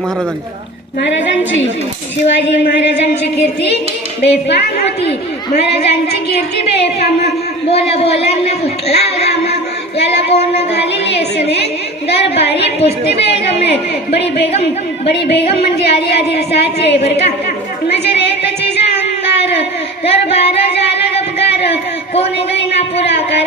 महाराजांची शिवाजी महाराजांची कीर्ती बेफाम होती. महाराजांची कीर्ती बेफाम, बोला बोलांना फुटला राम. याला कोण घालीली यसने दरबारी पुस्ती बेगम आहे. बडी बेगम म्हणजे आली आदिलशाची बर का. नजरेतची अंगार दरबार झाला गपगार. कोणी गैना पुराकार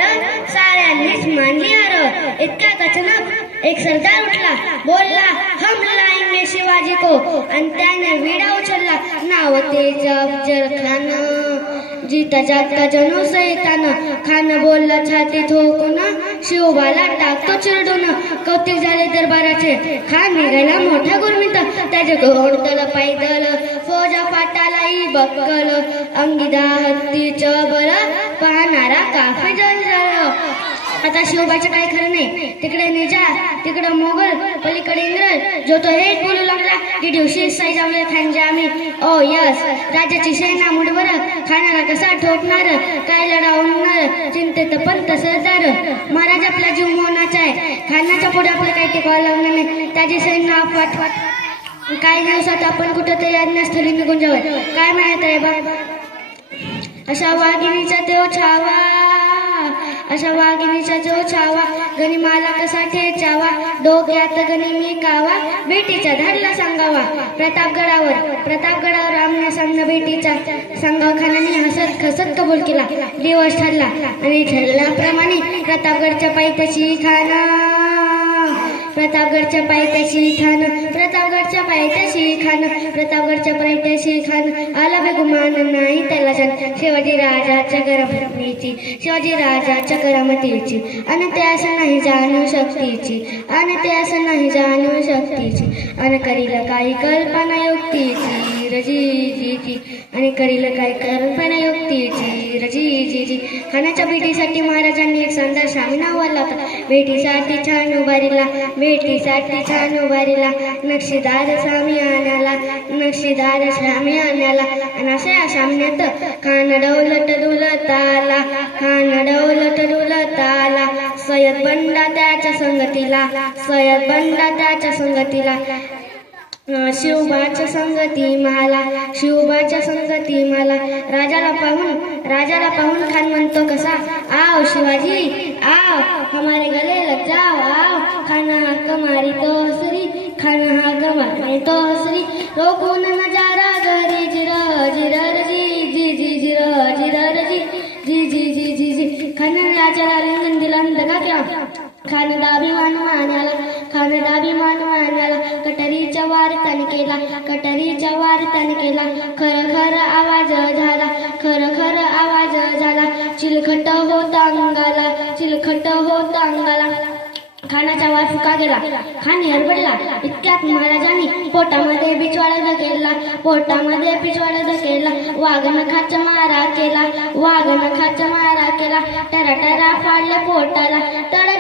साऱ्यांनीच मानली हार. इतका अचानक एक सरदार उठला, बोलला हम लाएंगे शिवाजी को. आणि त्याने विडा उचलला, नाव तेज अफजल खान. जीता जागता जणू सैतान. खान बोलला छाती ठोकून, शिवबाला टाकतो चिरडून. कौतिक झाले दरबाराचे, खान निघाला मोठा गुरमीत. त्याचे घोडदल पैदल फौजा पाटालाही बक्कल. अंगिदा हत्तीचं बळ पाहणारा काफी जंजाळ. आता शिवबाचं काय खरं नाही. तिकडे निजाम, तिकडे मोगल, पलीकडे इंग्रज. जो तो हेच बोलू लागला की दिवशी सैजावले खानजामी. ओ यस, राज्याची सेना मुठभर खानाला कसा ठोकणार, काय लढा होणार, चिंतेत पंत सरदार. महाराज आपला जीव मोहनाचा आहे, खानाच्या पुढे आपलं काही टिकवायला लागणार नाही. त्याची सेना अफवाट. काही दिवसात आपण कुठंतरी अज्ञास्थळी निघून जावं. काय म्हणत आहे बा. अशा वाघिणीचा तो छावा, अशा वाघिणीचा जो छावा, गनिमाला कसा ठेचावा. डोक्यात गणी मी कावा, बेटीचा धाडला सांगावा. प्रतापगडावर आमने सामना बेटीचा सांगावा. खानाने हसत खसत कबूल केला. दिवस ठरला आणि ठरल्याप्रमाणे प्रतापगडच्या पायथ्याशी खाना, प्रतापगडच्या पायथ्याशी खान, प्रतापगडच्या पायथ्याशी खान, प्रतापगडच्या पायथ्याशी खान. आला बेगुमान नाही त्याला जाण. शिवाजी राजाच्या करामतीची, शिवाजी राजाच्या करामतीची. आणि ते असं नाही जाणू शक्तीची, आणि ते असं नाही जाणू शक्तीची. आणि करील काही कल्पना युक्तीची रजी. आणि करील काही कल्पना युक्तीची रजी. खानाच्या भेटीसाठी महाराजांनी एक शानदार सामिना उभारला होता. भेटीसाठी छान उभारीला, भेटीसाठी छान उभारीला. नक्षीदार सामी आणाला, नक्षीदार सामी आणाला. आणि अशा सामन्यात खान डौलत डुलत आला, खान डौलत डुलत आला. सय्यद बंडा त्याच्या संगतीला, सय्यद बंडा त्याच्या संगतीला. शिवबाच्या संगती मला, शिवबाच्या संगती मला. राजाला पाहून खान म्हणतो कसा, आओ शिवाजी आओ, हमारे गले लग जाओ आओ. खाना हाक मारी तो हसरी, खाना हाक मारी तो हसरी. रोकून नजारा घरी जिर जिर जी जी जी जिर जिर जी जी जी जी जी जी. खानाने राजाला लिंगन दिला दगा केला. खान दाभिमान मानाला, खान दाभिमान मानाला. कटरीच्या वारताने केला, कटरीच्या वारताने केला. खर खर आवाज झाला, खर खर आवाज झाला. चिलखट होता अंगाला, चिलखट होता अंगाला. खानाचा वार फुका गेला. खान हरबडला. इतक्यात महाराजांनी पोटामध्ये बिचवाडा धकेला, पोटामध्ये बिचवाडा धकेला. वाघ नखाचा मारा केला, वाघ नखाचा मारा केला. टरा टरा फाडल्या पोटाला, तडा